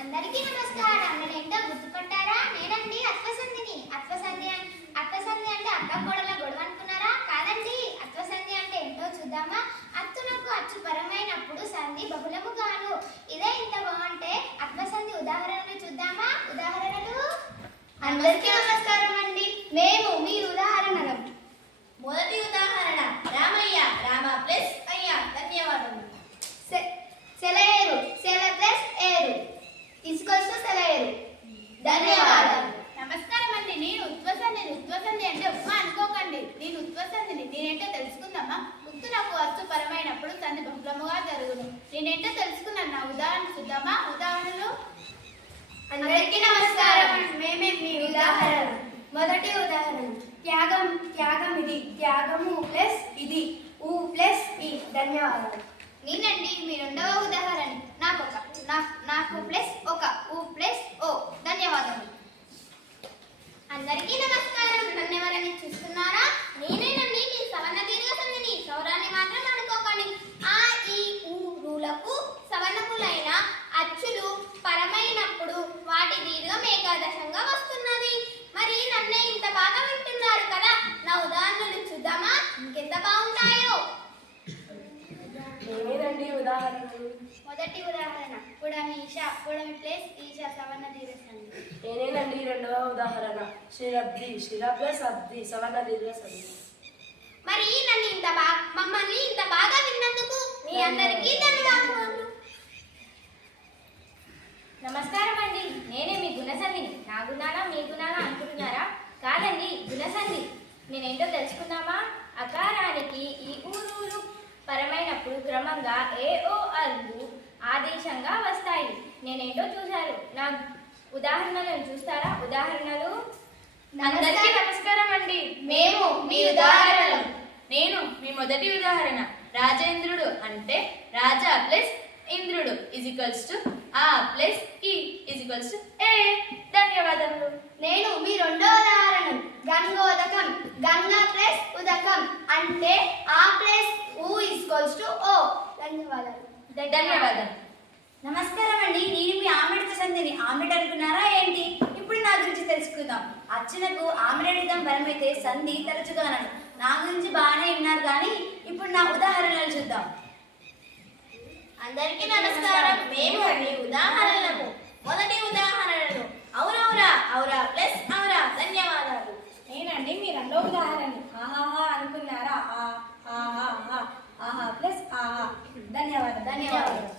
అందరికీ నమస్కారం. నేనేంటో గుర్తుపట్టారా? నేనండి అత్వసంధిని. అత్వసంధి అంటే అక్క కోడల గొడవ అనుకున్నారా? కాదండి. అత్వసంధి అంటే ఏంటో చూద్దామా? అత్తునకు అచ్చు పరమైనప్పుడు సంధి బహుళము గాను. ఇదే ఇంత బాగుంటే అత్వసంధి ఉదాహరణలు చూద్దామా? ఉదాహరణలు. అందరికీ నమస్కారం అండి. మేము మీరు ఉదాహరణలు. మొదటి ఉదాహరణ రామయ్య. రామ ప్లస్ అయ్య. ధన్యవాదములు. సెలయేరు. సెల ప్లస్ ఏరు ఈక్వల్స్ టు సెలయేరు. ధన్యవాదాలు. నమస్కారం అండి. నేను ఉత్వసంధిని. ఉత్వసంధి అంటే ఉప్మా అనుకోకండి. నేను ఉత్వసంధిని. నేనేంటో తెలుసుకుందామా? ఉత్తు నాకు అచ్చు పరమైనప్పుడు సంధి బహుళముగా జరుగును. నేనేంటో తెలుసుకున్నాను. నా ఉదాహరణ చూద్దామా? ఉదాహరణలు. అందరికీ నమస్కారం. మేమే మీ ఉదాహరణ. మొదటి ఉదాహరణ త్యాగం. త్యాగం ఇది. త్యాగము ప్లస్ ఇది. ఊ ప్లస్ ఈ. ధన్యవాదాలు. నేనండి మీ రెండవ ఉదాహరణ. నాకు ప్లస్ ఒక. ఊ ప్లస్ ఓ. ధన్యవాదాలు. అందరికీ నమస్కారం. నన్ను ఎవరైనా చూస్తున్నారా? నేనేనండి మీ సవర్ణ దీర్ఘ సంధిని. సౌరాన్ని మాత్రం అనుకోకండి. ఆ ఈ ఊ రూలకు సవర్ణములైన అచ్చులు పరమైనప్పుడు వాటి దీర్ఘం ఏకాదశంగా వస్తున్నది. మరి నన్నే ఇంత బాగా వింటున్నారు కదా? నా ఉదాహరణలు చూద్దామా? ఇంకెంత బాగుంటాయో. ఏమేనండి ఉదాహరణలు? మొదటి ఉదాహరణ పుడమి. ఈష. పుడమి ప్లస్ ఈష సవర్ణ దీర్ఘ సంధి. నేనేనండి రెండవ ఉదాహరణ శిరబ్ది. శిర ప్లస్ అబ్ది సవర్ణ దీర్ఘ సంధి. మరి మమ్మల్ని ఇంత బాగా విన్నందుకు మీ అందరికీ ధన్యవాదాలు. నమస్కారం అండి. నేనే మీ గుణసంధిని. నా గుణాలా మీ గుణాలా అనుకుంటున్నారా? కాదండి, గుణసంధి. నేనేంటో తెలుసుకుందామా? అకారానికి ఈ ఊరూరు పరమైనప్పుడు క్రమంగా ఏ ఓ అల్లు ఆదేశంగా వస్తాయి. నేనేంటో చూశారు. నా ఉదాహరణలను చూస్తారా? ఉదాహరణలు. అందరికీ నమస్కారం అండి. మేము మీ ఉదాహరణలు. నేను మీ మొదటి ఉదాహరణ రాజేంద్రుడు అంటే రాజా ప్లస్ ఇంద్రుడు ఈక్వల్స్ టు ఆ ప్లస్ ఈ ఈక్వల్స్ టు ఏ. ధన్యవాదములు. నేను మీ రెండో ఉదాహరణ గంగోదకం. గంగ ప్లస్ ఉదకం అంటే ఆ ప్లస్ ఊ ఈక్వల్స్ టు ఓ. ధన్యవాదాలు. ధన్యవాదాలు. నమస్కారం అండి. నేను మీ ఆమెడ సంధిని. ఆమెడ అనుకున్నారా ఏంటి? ఇప్పుడు నా గురించి తెలుసుకుందాం. అర్చనకు ఆమెడడం బలమైతే సంధి తరచుగానను. నా గురించి బాగానే విన్నారు కానీ ఇప్పుడు నా ఉదాహరణలు చూద్దాం. అందరికీ నమస్కారం. మేము మీ ఉదాహరణలు. మొదటి ఉదాహరణలు ఔరౌరా. ఔరా ప్లస్ ఔరా. ధన్యవాదాలు. నేనండి మీ రెండో ఉదాహరణ. ఆహాహా అనుకున్నారా? ఆహా ప్లస్ ఆహా. ధన్యవాదాలు.